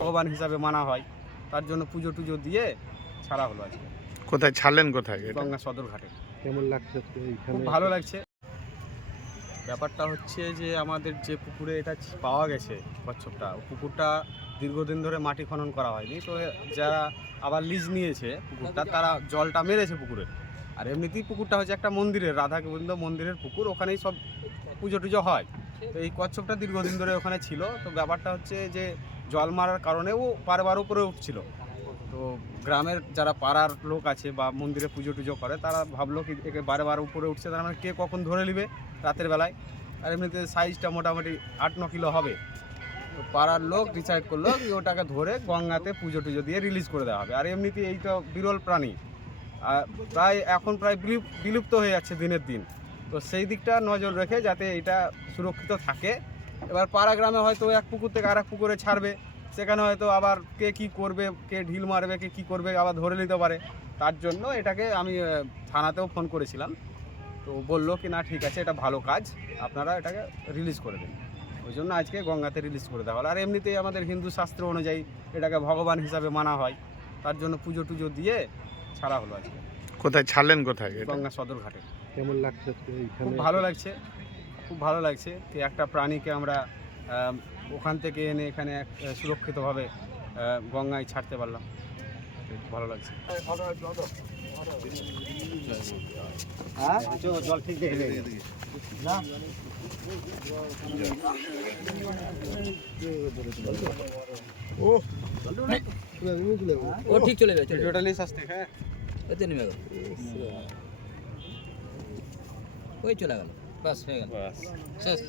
ভগবান হিসাবে মানা হয়, তার জন্য পুজো টুজো দিয়ে ছাড়া হলো আজকে। কোথায় ছাড়লেন, কোথায়? গঙ্গা সদর ঘাটে। কেমন লাগছে? খুব ভালো লাগছে। ব্যাপারটা হচ্ছে যে আমাদের যে পুকুরে এটা পাওয়া গেছে কচ্ছপটা, পুকুরটা দীর্ঘদিন ধরে মাটি খনন করা হয়নি, তো যারা আবার লিজ নিয়েছে পুকুরটা তারা জলটা মেরেছে পুকুরে। আর এমনিতেই পুকুরটা হচ্ছে একটা মন্দিরের, রাধা গোবিন্দ মন্দিরের পুকুর, ওখানেই সব পুজো টুজো হয়। তো এই কচ্ছপটা দীর্ঘদিন ধরে ওখানে ছিল। তো ব্যাপারটা হচ্ছে যে জল মারার কারণেও পারবার উপরে উঠছিল। তো গ্রামের যারা পাড়ার লোক আছে বা মন্দিরে পুজো টুজো করে তারা ভাবলো কি একে বারে উপরে উঠছে, তার মানে কে কখন ধরে নিবে রাতের বেলায়। আর এমনিতে সাইজটা মোটামুটি 8-9 কিলো হবে। তো পাড়ার লোক ডিসাইড করলো কি ওটাকে ধরে গঙ্গাতে পুজো টুজো দিয়ে রিলিজ করে দেওয়া হবে। আর এমনিতে এইটা বিরল প্রাণী, এখন প্রায় বিলুপ্ত হয়ে যাচ্ছে দিনের দিন। তো সেই দিকটা নজর রেখে যাতে এটা সুরক্ষিত থাকে। এবার পাড়া গ্রামে হয়তো এক পুকুর থেকে আর এক পুকুরে ছাড়বে, সেখানে হয়তো আবার কে কি করবে, কে ঢিল মারবে, কে কি করবে, আবার ধরে নিতে পারে। তার জন্য এটাকে আমি থানাতেও ফোন করেছিলাম, তো বললো কি না ঠিক আছে, এটা ভালো কাজ, আপনারা এটাকে রিলিজ করে দিন। ওই জন্য আজকে গঙ্গাতে রিলিজ করে দেওয়া হলো। আর এমনিতেই আমাদের হিন্দু শাস্ত্র অনুযায়ী এটাকে ভগবান হিসাবে মানা হয়, তার জন্য পুজো টুজো দিয়ে ছাড়া হলো আজকে। কোথায় ছাড়লেন, কোথায়? গঙ্গা সদর ঘাটে। কেমন লাগছে? খুব ভালো লাগছে, খুব ভালো লাগছে কি একটা প্রাণীকে আমরা ওখান থেকে এনে এখানে সুরক্ষিতভাবে গঙ্গায় ছাড়তে পারলাম, ভালো লাগছে। জল ঠিক না, ও ঠিক চলে যাবে, টোটালি শাস্তি। হ্যাঁ, ওতে নেমে গেল, ওই চলে গেল, বাস হয়ে গেল, শেষ।